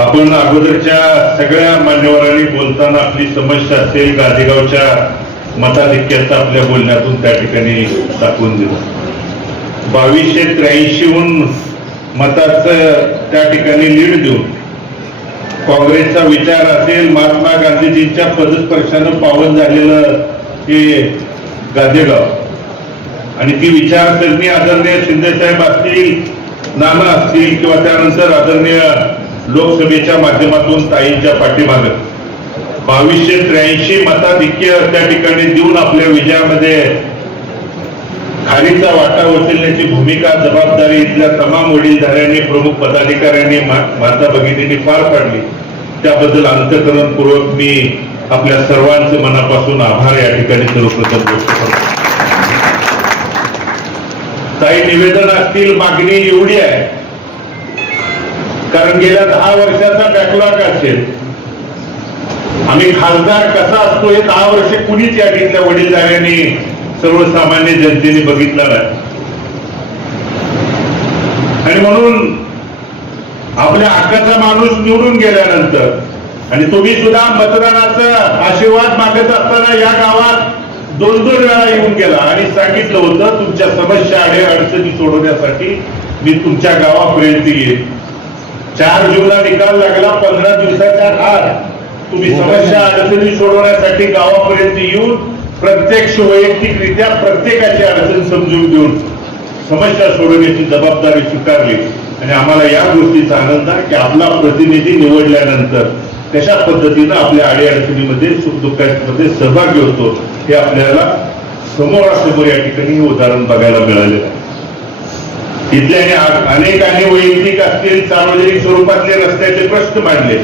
आपण अगोदरच्या सगळ्या मान्यवरांनी बोलताना आपली समस्या असेल गादेगावच्या मताधिक्याचा आपल्या बोलण्यातून त्या ठिकाणी दाखवून दिला. बावीसशे त्र्याऐंशीहून मताचं त्या ठिकाणी लीड देऊन काँग्रेसचा विचार असेल महात्मा गांधीजींच्या पदस्पर्शानं पावन झालेलं हे गादेगाव आणि ती विचारसरणी आदरणीय शिंदेसाहेब असतील नाना असतील किंवा त्यानंतर आदरणीय लोकसभेच्या माध्यमातून ताईंच्या पाठीमाग. बावीसशे त्र्याऐंशी मताधिक्य त्या ठिकाणी देऊन आपल्या विजयामध्ये खालीचा वाटा उचलण्याची भूमिका जबाबदारी इथल्या तमाम वडीलधाऱ्यांनी प्रमुख पदाधिकाऱ्यांनी माता भगिनींनी पार पाडली. त्याबद्दल अंतकरणपूर्वक मी आपल्या सर्वांचे मनापासून आभार या ठिकाणी सर्वप्रथम व्यक्त करतो. काही निवेदन असतील मागणी एवढी आहे. कारण गेल्या दहा वर्षाचा बॅकलॉग असेल. आम्ही खासदार कसा असतो हे दहा वर्षे कुणीच या ठिकाणल्या वडीलधाऱ्यांनी सर्वसामान्य जनतेने बघितलं नाही. आणि म्हणून आपल्या हक्काचा माणूस निवडून गेल्यानंतर आणि तुम्ही सुद्धा मतदानाचा आशीर्वाद मागत असताना या गावात दोन दोन वेळा येऊन गेला आणि सांगितलं होतं तुमच्या समस्या अडे अडचणी सोडवण्यासाठी मी तुमच्या गावापर्यंत येईल चार जूनला निकाल लागला पंधरा दिवसाच्या आत तुम्ही समस्या अडचणी सोडवण्यासाठी गावापर्यंत येऊन प्रत्यक्ष वैयक्तिकरित्या प्रत्येकाची अडचण समजून घेऊन समस्या सोडवण्याची जबाबदारी स्वीकारली. आणि आम्हाला या गोष्टीचा आनंद आहे की आपला प्रतिनिधी निवडल्यानंतर कशा पद्धतीनं आपल्या अडीअडचणीमध्ये सुखदुःखामध्ये सहभागी होतो हे आपल्याला समोर असल्यामुळे या ठिकाणी हे उदाहरण बघायला मिळालेलं आहे. इथल्याने अनेकांनी वैयक्तिक असतील सार्वजनिक स्वरूपातले रस्त्याचे प्रश्न मांडले.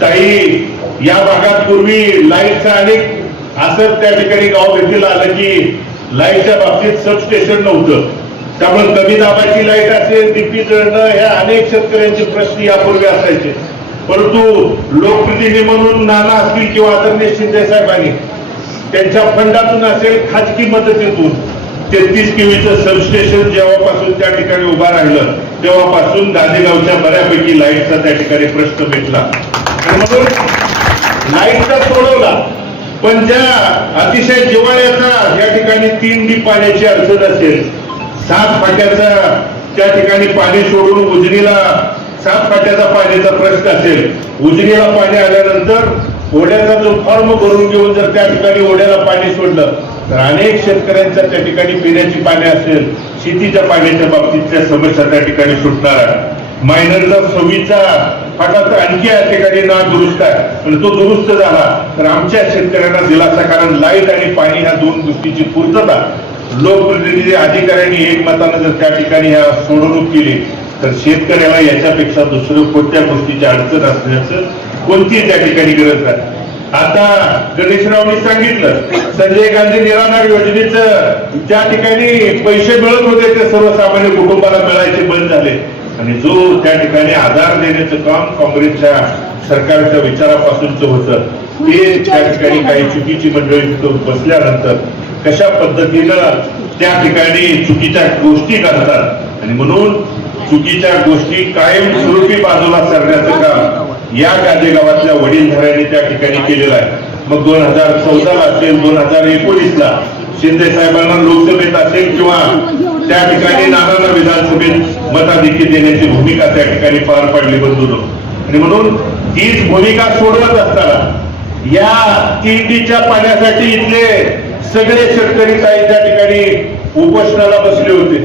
काही या भागात पूर्वी लाईटचा अनेक असं त्या ठिकाणी गाव भेटील आलं की लाईटच्या बाबतीत सबस्टेशन नव्हतं. त्यामुळे कमी दाबाची लाइट असेल डीपी जळणं ह्या अनेक शेतकऱ्यांचे प्रश्न यापूर्वी असायचे. परंतु लोकप्रतिनिधी म्हणून नाना असतील किंवा आदरणीय शिंदे साहेबांनी त्यांच्या फंडातून असेल खाजगी मदतीतून. तेहतीस केवीचं सबस्टेशन जेव्हापासून त्या ठिकाणी उभा राहिलं तेव्हापासून दादेगावच्या बऱ्यापैकी लाईटचा त्या ठिकाणी प्रश्न भेटला म्हणून लाईटचा सोडवला. पण ज्या अतिशय जिवाळ्याचा या ठिकाणी तीन डी पाण्याची अडचण असेल सात फाट्याचा त्या ठिकाणी पाणी सोडून उजनीला सात फाट्याचा पाण्याचा प्रश्न असेल. उजनीला पाणी आल्यानंतर ओढ्याचा जो फॉर्म भरून घेऊन जर त्या ठिकाणी ओढ्याला पाणी सोडलं तर अनेक शेतकऱ्यांच्या त्या ठिकाणी पिण्याची पाणी असेल शेतीच्या पाण्याच्या बाबतीतच्या समस्या त्या ठिकाणी सुटणार आहे. मायनरचा सव्वीसचा फाटा तर आणखी या ठिकाणी ना दुरुस्त आहे पण तो दुरुस्त झाला तर आमच्या शेतकऱ्यांना दिलासा कारण लाइट आणि पाणी ह्या दोन गोष्टीची पूर्तता. लोकप्रतिनिधी अधिकाऱ्यांनी एकमतानं जर त्या ठिकाणी ह्या सोडवणूक केली तर शेतकऱ्याला याच्यापेक्षा दुसरं कोणत्या गोष्टीची अडचण असल्याचं कोणतीही त्या ठिकाणी गरज नाही. आता गणेशरावनी सांगितलं संजय गांधी निराधार योजनेचं ज्या ठिकाणी पैसे मिळत होते ते सर्वसामान्य कुटुंबाला मिळायचे बंद झाले. आणि जो त्या ठिकाणी आधार देण्याचं काम काँग्रेसच्या सरकारच्या विचारापासूनच होतं ते त्या ठिकाणी काही चुकीची मंडळी बसल्यानंतर कशा पद्धतीनं त्या ठिकाणी चुकीच्या गोष्टी करतात आणि म्हणून चुकीच्या गोष्टी कायम स्वरूपी बाजूला सरण्याचं काम या गावातल्या वडीलधाऱ्यांनी त्या ठिकाणी केलेला आहे. मग दोन हजार चौदाला असेल दोन हजार एकोणीसला शिंदे साहेबांना लोकसभेत असेल किंवा त्या ठिकाणी नानांना विधानसभेत मताधिक्य देण्याची भूमिका त्या ठिकाणी पार पाडली बंधून. आणि म्हणून तीच भूमिका सोडवत असताना या तिंडीच्या पाण्यासाठी इथले सगळे शेतकरी काही त्या ठिकाणी उपोषणाला बसले होते.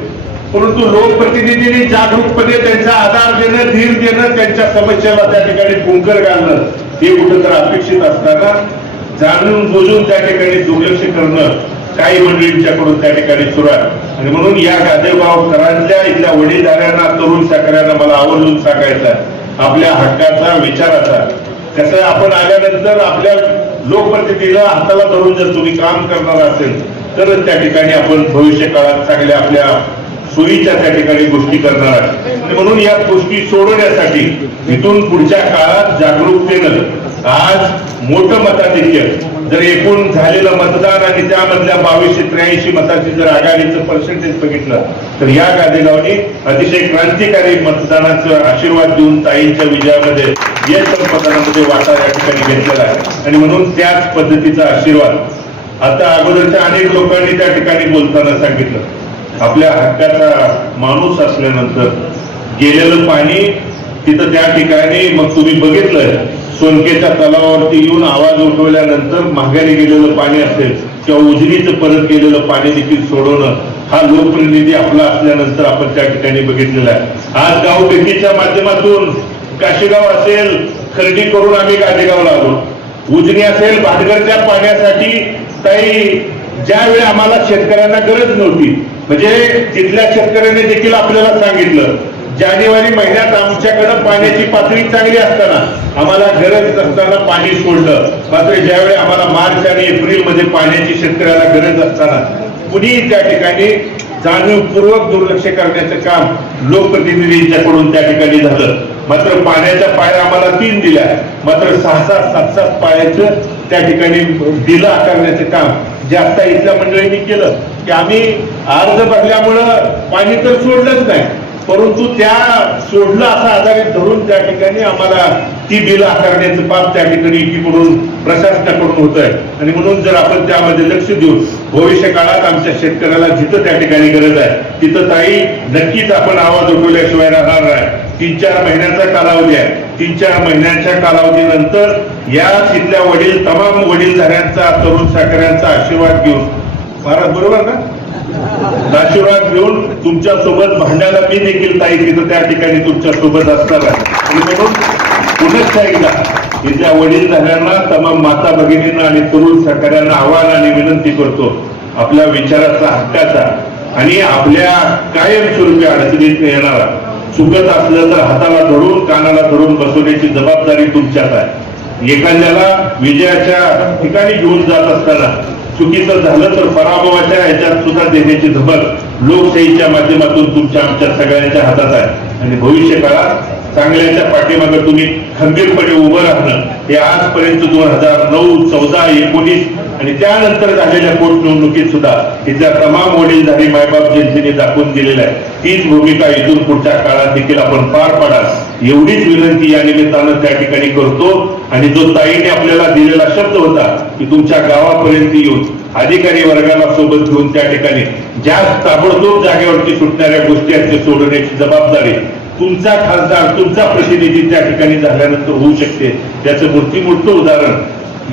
परंतु लोकप्रतिनिधींनी जागरूकपणे त्यांचा आधार देणं धीर देणं त्यांच्या समस्याला त्या ठिकाणी कुंकर घालणं हे कुठं तर अपेक्षित असताना जाणून बुजून त्या ठिकाणी दुर्लक्ष करणं काही मंडळींच्याकडून त्या ठिकाणी सुरू आहे. आणि म्हणून या गादेगावकरांच्या इथल्या वडीलधाऱ्यांना तरुण साखऱ्यांना मला आवर्जून सांगायचं आपल्या हक्काचा विचाराचा कसं आपण आल्यानंतर आपल्या लोकप्रतिनिधीला हाताला धरून जर तुम्ही काम करणार असेल तरच त्या ठिकाणी आपण भविष्य काळात चांगल्या आपल्या सोयीच्या त्या ठिकाणी गोष्टी करणार आहे. आणि म्हणून या गोष्टी सोडवण्यासाठी इथून पुढच्या काळात जागरूकतेनं आज मोठं मताधिक्य जर एकूण झालेलं मतदान आणि त्यामधल्या बावीसशे त्र्याऐंशी मताची जर आघाडीचं पर्सेंटेज बघितलं तर या गादेगावनी अतिशय क्रांतिकारी मतदानाचं आशीर्वाद देऊन ताईंच्या विजयामध्ये यश मतदानामध्ये वाटा या ठिकाणी घेतलेला आहे. आणि म्हणून त्याच पद्धतीचा आशीर्वाद आता अगोदरच्या अनेक लोकांनी त्या ठिकाणी बोलताना सांगितलं. आपल्या हक्काचा माणूस असल्यानंतर गेलेलं पाणी तिथं त्या ठिकाणी मग तुम्ही बघितलं सोनकेच्या तलावावरती येऊन आवाज उठवल्यानंतर माघारी गेलेलं पाणी असेल किंवा उजनीचं परत गेलेलं पाणी देखील सोडवणं हा लोकप्रतिनिधी आपला असल्यानंतर आपण त्या ठिकाणी बघितलेला आहे. आज गावभेटीच्या माध्यमातून काशीगाव असेल खरेदी करून आम्ही गादेगावला आलो. उजनी असेल भाटघरच्या पाण्यासाठी काही ज्यावेळी आम्हाला शेतकऱ्यांना गरज नव्हती म्हणजे तिथल्या शेतकऱ्यांनी देखील आपल्याला सांगितलं जानेवारी महिन्यात आमच्याकडे पाण्याची पातळी चांगली असताना आम्हाला गरज नसताना पाणी सोडलं. मात्र ज्यावेळी आम्हाला मार्च आणि एप्रिलमध्ये पाण्याची शेतकऱ्याला गरज असताना कुणी त्या ठिकाणी जाणीवपूर्वक दुर्लक्ष करण्याचं काम लोकप्रतिनिधींच्याकडून त्या ठिकाणी झालं. मात्र पाण्याच्या पायऱ्या आम्हाला तीन दिल्या. मात्र सहा सात सात सात पायाचं त्या ठिकाणी बिल आकारण्याचं काम जे आता इथल्या मंडळींनी केलं की आम्ही अर्ज भरल्यामुळं पाणी तर सोडलंच नाही परंतु त्या सोडलं असं आधारित धरून त्या ठिकाणी आम्हाला ती बिलं आकारण्याचं पाप त्या ठिकाणी एकीकडून प्रशासनाकडून होत आहे आणि म्हणून जर आपण त्यामध्ये लक्ष देऊन भविष्य काळात आमच्या शेतकऱ्याला जिथं त्या ठिकाणी गरज आहे तिथं ताई नक्कीच आपण आवाज उठवल्याशिवाय राहणार नाही. तीन चार महिन्याचा कालावधी आहे. तीन चार महिन्यांच्या कालावधीनंतर या तिथल्या वडील तमाम वडील झाऱ्यांचा तरुण साखऱ्यांचा आशीर्वाद घेऊन महाराज बरोबर ना? आशीर्वाद घेऊन तुमच्यासोबत भांडायला मी देखील ताई तिथं त्या ठिकाणी तुमच्यासोबत असणार आहे. म्हणून पुनश्च एकदा इथल्या वडीलधाऱ्यांना तमाम माता भगिनींना आणि तरुण सहकार्यांना आव्हान आणि विनंती करतो. आपल्या विचाराचा हक्काचा आणि आपल्या कायमस्वरूपी अडचणीत येणारा. चुकत असलं तर हाताला धरून कानाला धरून बसवण्याची जबाबदारी तुमच्यात आहे. एखाद्याला विजयाच्या ठिकाणी घेऊन जात असताना चुकीचं झालं तर पराभवाच्या ह्याच्यात सुद्धा देण्याची धमक लोकशाहीच्या माध्यमातून तुमच्या आमच्या सगळ्यांच्या हातात आहे. आणि भविष्य काळात चांगल्याच्या पाठीमागे तुम्ही खंबीरपणे उभं राहणं हे आजपर्यंत दोन हजार नऊ चौदा एकोणीस आणि त्यानंतर झालेल्या पोटनिवडणुकीत सुद्धा इथल्या तमाम वडीलधारी मायबाप जनतेने दाखवून दिलेल्या आहे. तीच भूमिका इथून पुढच्या काळात देखील आपण पार पाडा एवढीच विनंती या निमित्तानं त्या ठिकाणी करतो. आणि जो ताईने आपल्याला दिलेला शब्द होता की तुमच्या गावापर्यंत येऊन अधिकारी वर्गाला सोबत घेऊन त्या ठिकाणी ज्या ताबडतोब जागेवरती सुटणाऱ्या गोष्टी आहेत ते सोडवण्याची जबाबदारी तुमचा खासदार तुमचा प्रतिनिधी त्या ठिकाणी झाल्यानंतर होऊ शकते. त्याचं मूर्तीमूर्त उदाहरण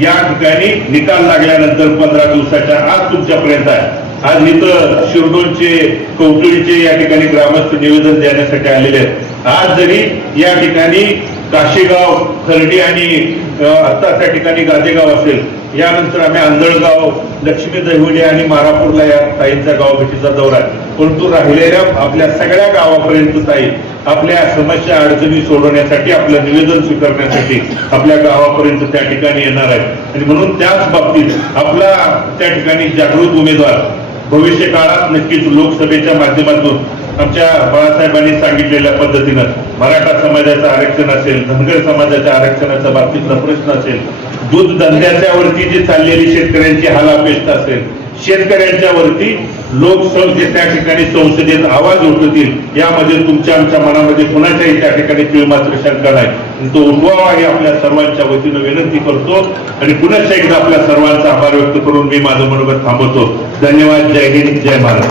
या ठिकाणी निकाल लागल्यानंतर पंधरा दिवसाच्या आज तुमच्यापर्यंत आहे. आज इथं शिरडोलचे कौटुळीचे या ठिकाणी ग्रामस्थ निवेदन देण्यासाठी आलेले आहेत. आज जरी या ठिकाणी काशीगाव खर्डी आणि आता त्या ठिकाणी गाजेगाव असेल यानंतर आम्ही आंधळगाव लक्ष्मी दहिवडी आणि मारापूरला या ताईंचा गावभेटीचा दौरा आहे. परंतु राहिलेल्या आपल्या सगळ्या गावापर्यंत ताई आपल्या समस्या अडचणी सोडवण्यासाठी आपलं निवेदन स्वीकारण्यासाठी आपल्या गावापर्यंत त्या ठिकाणी येणार आहे आणि म्हणून त्याच बाबतीत आपला त्या ठिकाणी जागृत उमेदवार भविष्य काळात नक्कीच लोकसभेच्या माध्यमातून आमच्या बाळासाहेबांनी सांगितलेल्या पद्धतीनं मराठा समाजाचं आरक्षण असेल धनगर समाजाच्या आरक्षणाच्या बाबतीतला प्रश्न असेल दूध धंद्याच्या वरती जी चाललेली शेतकऱ्यांची हालापेष्ट असेल शेतकऱ्यांच्या वरती लोकसंख्ये त्या ठिकाणी संसदेत आवाज उठवतील यामध्ये तुमच्या आमच्या मनामध्ये कुणाच्याही त्या ठिकाणी किंवा मात्र शंका नाही. तो उठवावा हे आपल्या सर्वांच्या वतीनं विनंती करतो आणि पुन्हा एकदा आपल्या सर्वांचा आभार व्यक्त करून मी माझं मनोगत थांबवतो. धन्यवाद. जय हिंद. जय भारत.